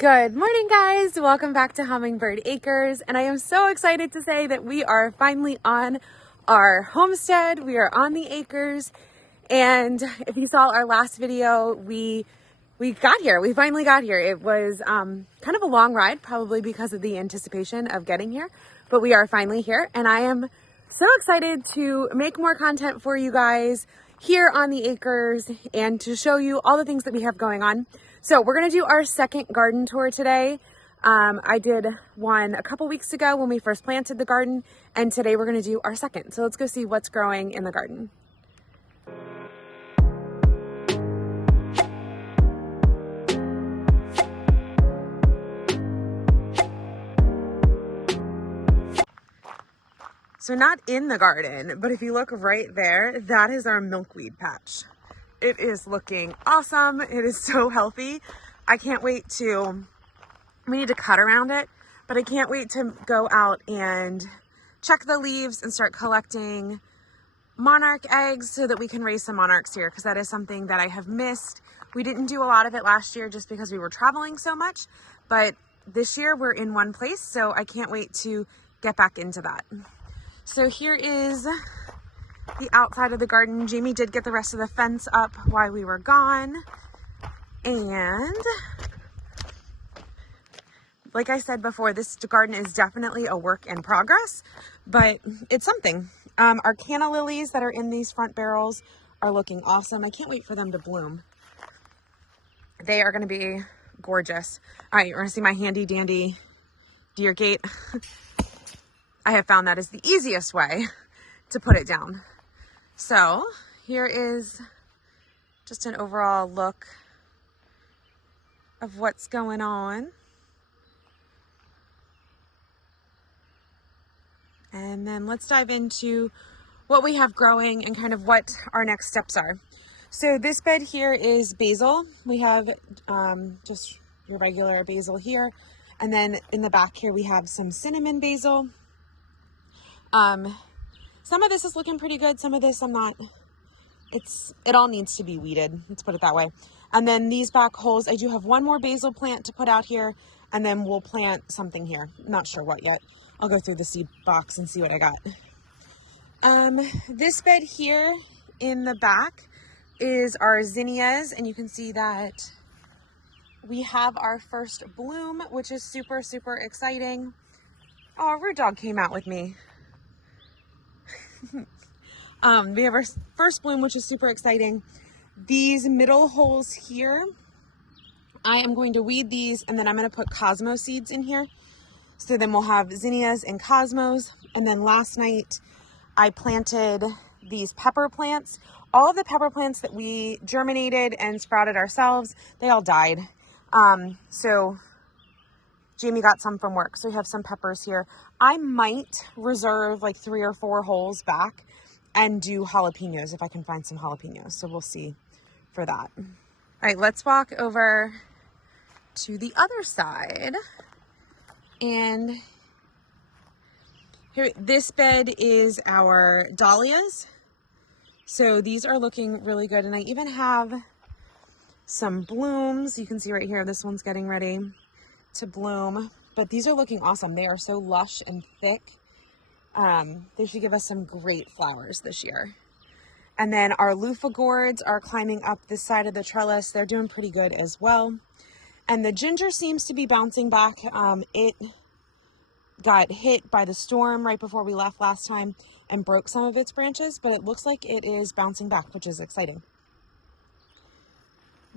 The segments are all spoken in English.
Good morning, guys. Welcome back to Hummingbird Acres. And I am so excited to say that we are finally on our homestead. We are on the acres. And if you saw our last video, we got here. We finally got here. It was kind of a long ride, probably because of the anticipation of getting here. But we are finally here. And I am so excited to make more content for you guys here on the acres and to show you all the things that we have going on. So we're going to do our second garden tour today. I did one a couple weeks ago when we first planted the garden, and today we're going to do our second. So let's go see what's growing in the garden. So not in the garden, but if you look right there, that is our milkweed patch. It is looking awesome. It is so healthy. I can't wait to, we need to cut around it, but I can't wait to go out and check the leaves and start collecting monarch eggs so that we can raise some monarchs here, because that is something that I have missed. We didn't do a lot of it last year just because we were traveling so much, but this year we're in one place, so I can't wait to get back into that. So here is the outside of the garden. Jamie did get the rest of the fence up while we were gone. And like I said before, this garden is definitely a work in progress, but it's something. Our canna lilies that are in these front barrels are looking awesome. I can't wait for them to bloom. They are going to be gorgeous. All right, you're going to see my handy dandy deer gate. I have found that is the easiest way to put it down. So here is just an overall look of what's going on. And then let's dive into what we have growing and kind of what our next steps are. So this bed here is basil. We have just your regular basil here. And then in the back here, we have some cinnamon basil. Some of this is looking pretty good. Some of this I'm not. It all needs to be weeded. Let's put it that way. And then these back holes, I do have one more basil plant to put out here, and then we'll plant something here. Not sure what yet. I'll go through the seed box and see what I got. This bed here in the back is our zinnias, and you can see that we have our first bloom, which is super, super exciting. Oh, Rude Dog came out with me. We have our first bloom, which is super exciting. These middle holes here, I am going to weed these, and then I'm going to put cosmos seeds in here. So then we'll have zinnias and cosmos. And then last night I planted these pepper plants. All of the pepper plants that we germinated and sprouted ourselves, they all died. So Jamie got some from work, so we have some peppers here. I might reserve like 3 or 4 holes back and do jalapenos if I can find some jalapenos. So we'll see for that. All right, let's walk over to the other side. And here, this bed is our dahlias. So these are looking really good. And I even have some blooms. You can see right here, this one's getting ready to bloom, but these are looking awesome. They are so lush and thick. They should give us some great flowers this year. And then our loofah gourds are climbing up this side of the trellis. They're doing pretty good as well. And the ginger seems to be bouncing back. It got hit by the storm right before we left last time and broke some of its branches, but it looks like it is bouncing back, which is exciting.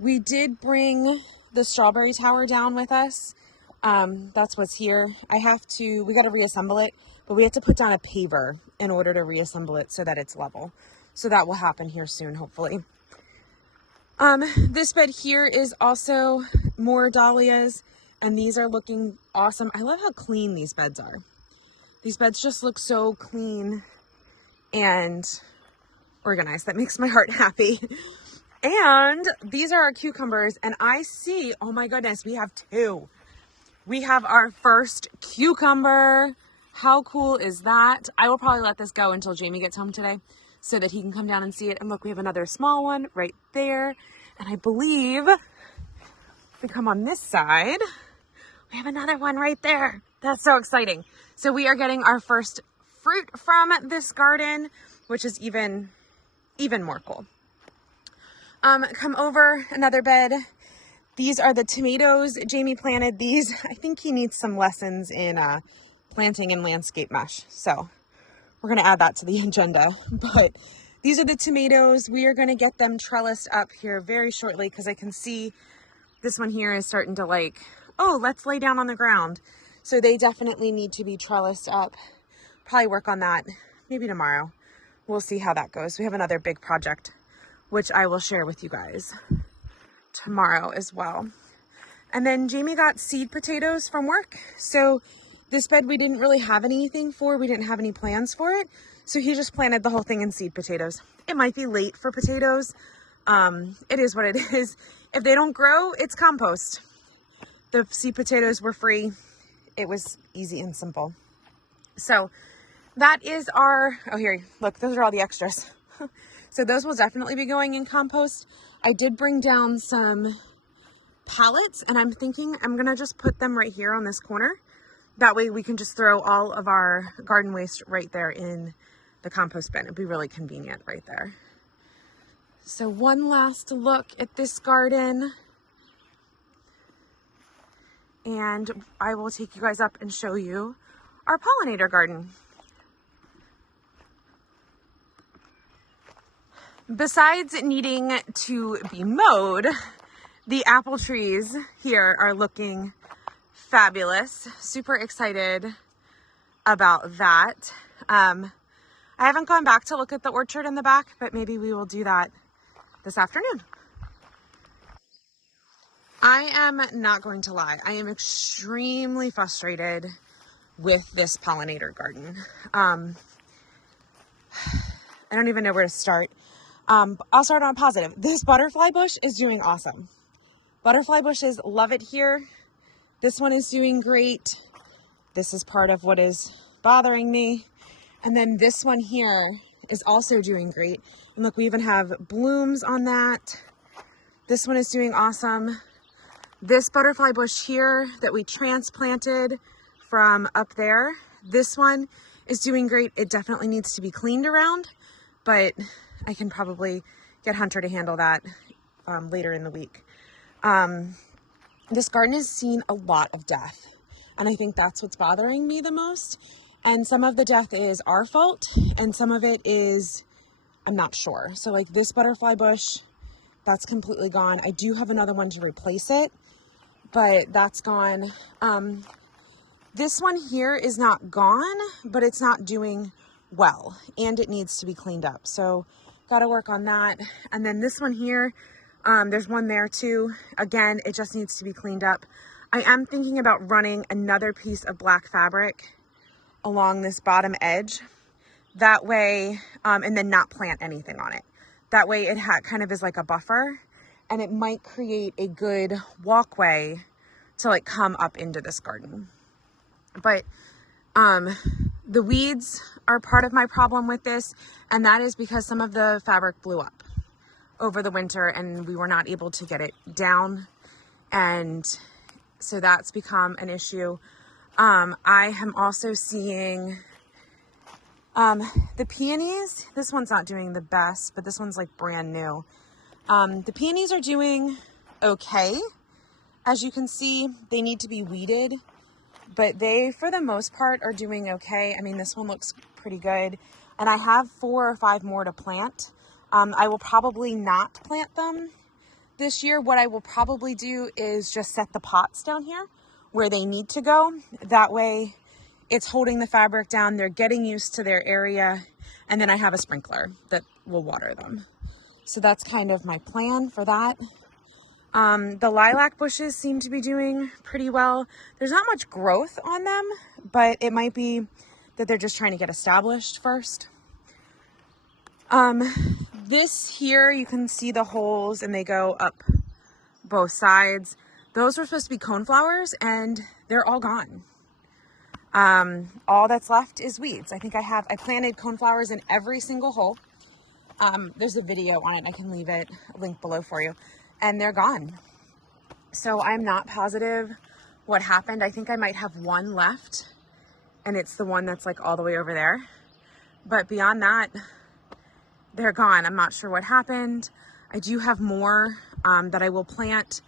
We did bring the strawberry tower down with us. That's what's here. we got to reassemble it, but we have to put down a paver in order to reassemble it so that it's level. So that will happen here soon, hopefully. This bed here is also more dahlias, and these are looking awesome. I love how clean these beds are. These beds just look so clean and organized. That makes my heart happy. And these are our cucumbers, and I see, oh my goodness, we have 2. We have our first cucumber. How cool is that? I will probably let this go until Jamie gets home today so that he can come down and see it. And look, we have another small one right there. And I believe if we come on this side, We have another one right there. That's so exciting. So we are getting our first fruit from this garden, which is even more cool. Come over, another bed. These are the tomatoes. Jamie planted these. I think he needs some lessons in planting and landscape mesh. So we're going to add that to the agenda. But these are the tomatoes. We are going to get them trellised up here very shortly because I can see this one here is starting to like, oh, let's lay down on the ground. So they definitely need to be trellised up. Probably work on that maybe tomorrow. We'll see how that goes. We have another big project, which I will share with you guys tomorrow as well. And then Jamie got seed potatoes from work. So this bed we didn't really have anything for. We didn't have any plans for it. So he just planted the whole thing in seed potatoes. It might be late for potatoes. It is what it is. If they don't grow, it's compost. The seed potatoes were free. It was easy and simple. So that is our, oh here, look, those are all the extras. So those will definitely be going in compost. I did bring down some pallets and I'm thinking I'm gonna just put them right here on this corner. That way we can just throw all of our garden waste right there in the compost bin. It'd be really convenient right there. So one last look at this garden. And I will take you guys up and show you our pollinator garden. Besides needing to be mowed, the apple trees here are looking fabulous. Super excited about that. I haven't gone back to look at the orchard in the back, but maybe we will do that this afternoon. I am not going to lie. I am extremely frustrated with this pollinator garden. I don't even know where to start. I'll start on a positive. This butterfly bush is doing awesome. Butterfly bushes, love it here. This one is doing great. This is part of what is bothering me. And then this one here is also doing great. And look, we even have blooms on that. This one is doing awesome. This butterfly bush here that we transplanted from up there, this one is doing great. It definitely needs to be cleaned around, but I can probably get Hunter to handle that later in the week. This garden has seen a lot of death, and I think that's what's bothering me the most. And some of the death is our fault, and some of it is, I'm not sure. So like this butterfly bush, that's completely gone. I do have another one to replace it, but that's gone. This one here is not gone, but it's not doing well, and it needs to be cleaned up. So got to work on that. And then this one here, there's one there too. Again, it just needs to be cleaned up. I am thinking about running another piece of black fabric along this bottom edge. That way, and then not plant anything on it. That way it kind of is like a buffer, and it might create a good walkway to like come up into this garden. But the weeds are part of my problem with this, and that is because some of the fabric blew up over the winter and we were not able to get it down, and so that's become an issue. I am also seeing the peonies. This one's not doing the best, but this one's like brand new. The peonies are doing okay. As you can see, they need to be weeded, but they, for the most part, are doing okay. I mean, this one looks pretty good, and I have 4 or 5 more to plant. I will probably not plant them this year. What I will probably do is just set the pots down here where they need to go. That way it's holding the fabric down. They're getting used to their area, and then I have a sprinkler that will water them. So that's kind of my plan for that. The lilac bushes seem to be doing pretty well. There's not much growth on them, but it might be that they're just trying to get established first. This here, you can see the holes and they go up both sides. Those were supposed to be coneflowers and they're all gone. All that's left is weeds. I think I planted coneflowers in every single hole. There's a video on it. I can leave it a link below for you. And they're gone. So I'm not positive what happened. I think I might have one left, and it's the one that's like all the way over there. But beyond that, they're gone. I'm not sure what happened. I do have more that I will plant,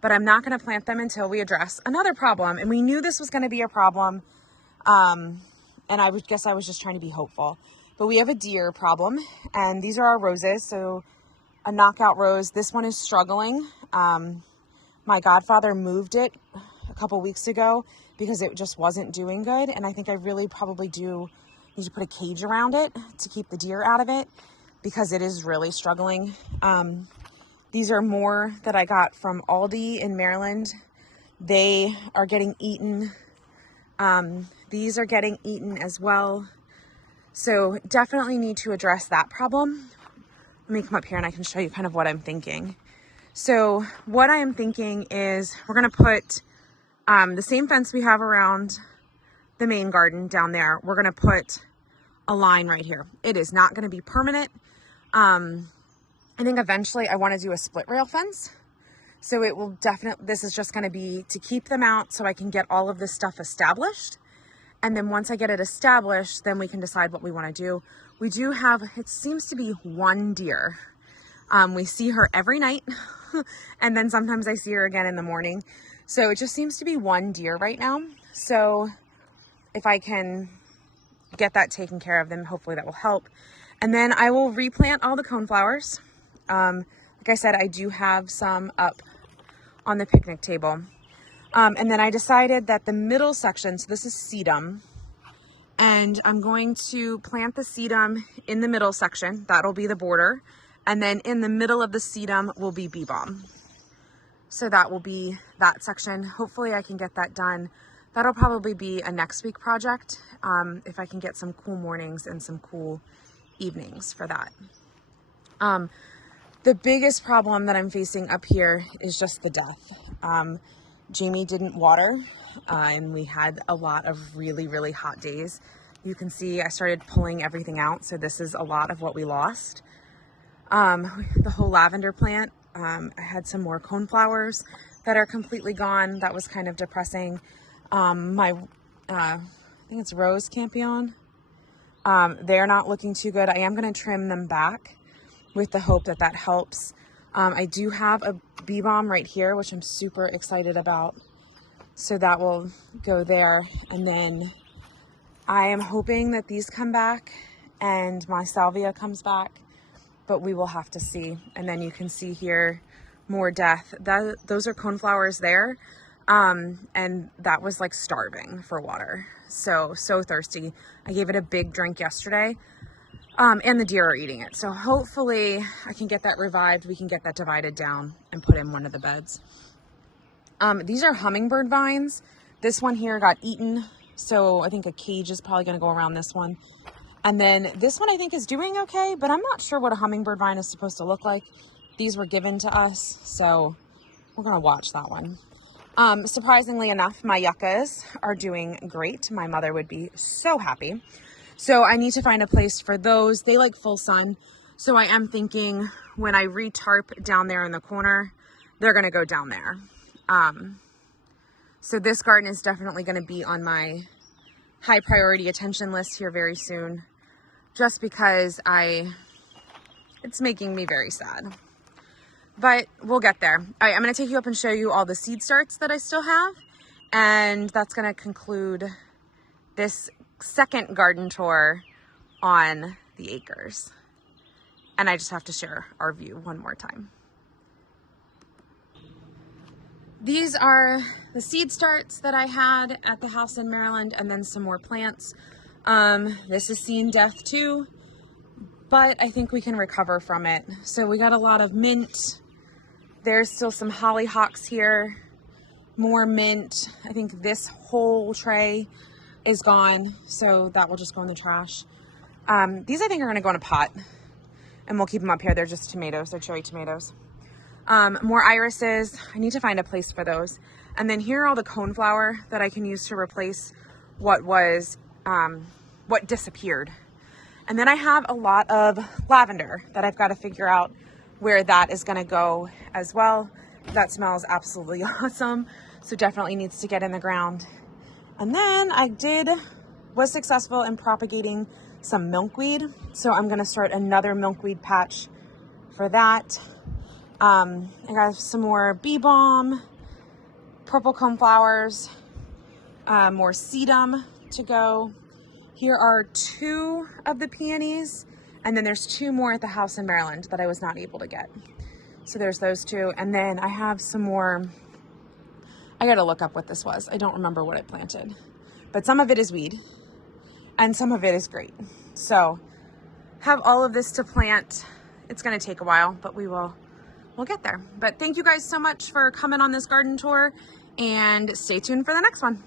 but I'm not going to plant them until we address another problem. And we knew this was going to be a problem. And I would guess I was just trying to be hopeful. But we have a deer problem, and these are our roses. So a knockout rose. This one is struggling. My godfather moved it a couple weeks ago because it just wasn't doing good. And I think I really probably do need to put a cage around it to keep the deer out of it, because it is really struggling. These are more that I got from Aldi in Maryland. They are getting eaten. These are getting eaten as well. So definitely need to address that problem. Let me come up here and I can show you kind of what I'm thinking. So what I am thinking is we're gonna put the same fence we have around the main garden down there. We're gonna put a line right here. It is not gonna be permanent. I think eventually I want to do a split rail fence. So it will definitely, this is just going to be to keep them out so I can get all of this stuff established. And then once I get it established, then we can decide what we want to do. We do have, it seems to be one deer. We see her every night and then sometimes I see her again in the morning. So it just seems to be one deer right now. So if I can get that taken care of, then hopefully that will help. And then I will replant all the coneflowers. Like I said, I do have some up on the picnic table. And then I decided that the middle section, so this is sedum, and I'm going to plant the sedum in the middle section. That'll be the border. And then in the middle of the sedum will be bee balm. So that will be that section. Hopefully I can get that done. That'll probably be a next week project, if I can get some cool mornings and some cool evenings for that. The biggest problem that I'm facing up here is just the death. Jamie didn't water, and we had a lot of really, really hot days. You can see I started pulling everything out, so this is a lot of what we lost. The whole lavender plant, I had some more coneflowers that are completely gone. That was kind of depressing. I think it's Rose Campion. They're not looking too good. I am going to trim them back with the hope that that helps. I do have a bee balm right here, which I'm super excited about. So that will go there. And then I am hoping that these come back and my salvia comes back, but we will have to see. And then you can see here more death. Those are coneflowers there. And that was like starving for water. So thirsty. I gave it a big drink yesterday. And the deer are eating it. So hopefully I can get that revived. We can get that divided down and put in one of the beds. These are hummingbird vines. This one here got eaten. So I think a cage is probably going to go around this one. And then this one I think is doing okay, but I'm not sure what a hummingbird vine is supposed to look like. These were given to us, so we're going to watch that one. Surprisingly enough, my yuccas are doing great. My mother would be so happy. So I need to find a place for those. They like full sun. So I am thinking when I re-tarp down there in the corner, they're going to go down there. So this garden is definitely going to be on my high priority attention list here very soon, just because it's making me very sad. But we'll get there. All right, I'm going to take you up and show you all the seed starts that I still have. And that's going to conclude this second garden tour on the acres. And I just have to share our view one more time. These are the seed starts that I had at the house in Maryland, and then some more plants. This has seen death too, but I think we can recover from it. So we got a lot of mint. There's still some hollyhocks here, more mint. I think this whole tray is gone, so that will just go in the trash. These I think are gonna go in a pot, and we'll keep them up here. They're just tomatoes, they're cherry tomatoes. More irises. I need to find a place for those. And then here are all the coneflower that I can use to replace what disappeared. And then I have a lot of lavender that I've got to figure out where that is going to go as well. That smells absolutely awesome. So definitely needs to get in the ground. And then I was successful in propagating some milkweed. So I'm gonna start another milkweed patch for that. I got some more bee balm, purple coneflowers, more sedum to go. Here are 2 of the peonies, and then there's 2 more at the house in Maryland that I was not able to get. So there's those 2, and then I have some more. I gotta look up what this was. I don't remember what I planted, but some of it is weed and some of it is great. So have all of this to plant. It's gonna take a while, but we'll get there. But thank you guys so much for coming on this garden tour, and stay tuned for the next one.